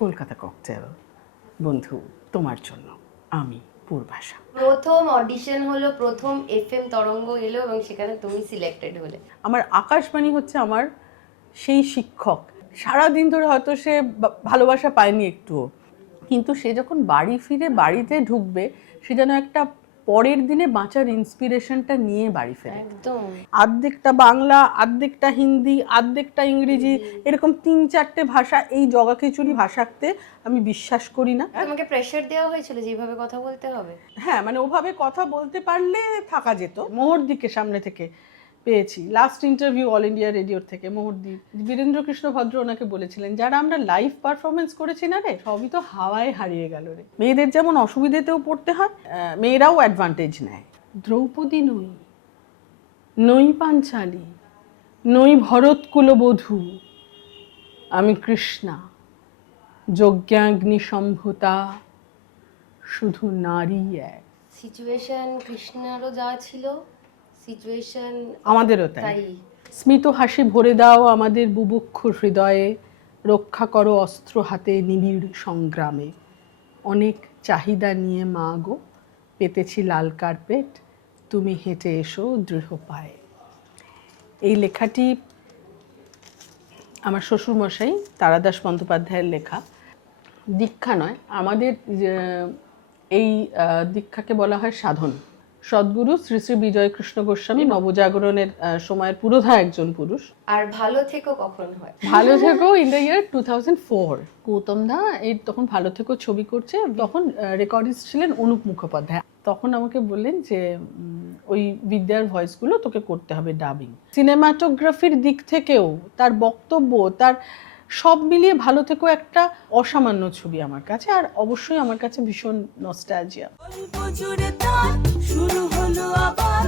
Kolkata cocktail, বন্ধু তোমার জন্য আমি, পূর্বাশা। প্রথম অডিশন হলো, প্রথম FM তরঙ্গ এলো এবং সেখানে তুমি সিলেক্টেড হলে। আমার আকাশবাণী হচ্ছে আমার সেই শিক্ষক। সারাদিন ধরে হয়তো সে ভালোবাসা পায়নি একটুও, কিন্তু সে যখন বাড়ি ফিরে বাড়িতে ঢুকবে, সে যেন একটা পরের দিনে বাঁচার ইন্সপিরেশনটা নিয়ে বাড়ি ফেরে। একদম আর্ধেকটা বাংলা, আর্ধেকটা হিন্দি, আর্ধেকটা ইংরেজি, এরকম 3-4টে ভাষা, এই জগাখিচুড়ি ভাষাতে আমি বিশ্বাস করি না। তোমাকে প্রেসার দেওয়া হয়েছিল যেভাবে কথা বলতে হবে? হ্যাঁ, মানে ওভাবে কথা বলতে পারলে থাকা যেত। মোহরদিকে সামনে থেকে পেয়েছি, লাস্ট ইন্টারভিউ অল ইন্ডিয়া রেডিওর থেকে। মোহরদি, বীরেন্দ্রকৃষ্ণ ভদ্র ওনাকে বলেছিলেন, যারা আমরা লাইভ পারফরমেন্স করেছি না রে, সবই তো হাওয়ায় হারিয়ে গেল রে। মেয়েদের যেমন অসুবিধেতেও পড়তে হয়, মেয়েরাও অ্যাডভান্টেজ নেয়। দ্রৌপদী নই, নই পাঞ্চালী, নই ভরত কুলবধূ, আমি কৃষ্ণা, যজ্ঞাগ্নি সম্ভূতা, শুধু নারী এক। সিচুয়েশন কৃষ্ণারও যা ছিল, সিচুয়েশন আমাদেরও তাই। তাই। স্মিত হাসি ভরে দাও আমাদের বুভুক্ষু হৃদয়ে, রক্ষা করো অস্ত্র হাতে নিবিড় সংগ্রামে। অনেক চাহিদা নিয়ে মা গো, পেতেছি লাল কার্পেট, তুমি হেঁটে এসো দৃঢ় পায়ে। এই লেখাটি আমার শ্বশুরমশাই তারাদাস বন্দ্যোপাধ্যায়ের লেখা। দীক্ষা নয়, আমাদের এই দীক্ষাকে বলা হয় সাধন। সদ্গুরু শ্রী শ্রী বিজয় কৃষ্ণ গোস্বামী নবজাগরণের সময়ের পুরোধা একজন পুরুষ। আর ভালো থেকো কখন হয়? ভালো থেকো ইন দ্য ইয়ার 2004। গৌতম দা এই তখন ভালো থেকো ছবি করছে, তখন রেকর্ডিস্ট ছিলেন অনুপ মুখোপাধ্যায়। তখন আমাকে বললেন যে ওই বিদ্যার ভয়েসগুলো তোকে করতে হবে ডাবিং। সিনেমাটোগ্রাফির দিক থেকেও তার বক্তব্য, তার সব মিলিয়ে ভালো থেকো একটা অসামান্য ছবি আমার কাছে, আর অবশ্যই আমার কাছে ভীষণ নস্টালজিয়া। শুরু হলো আবার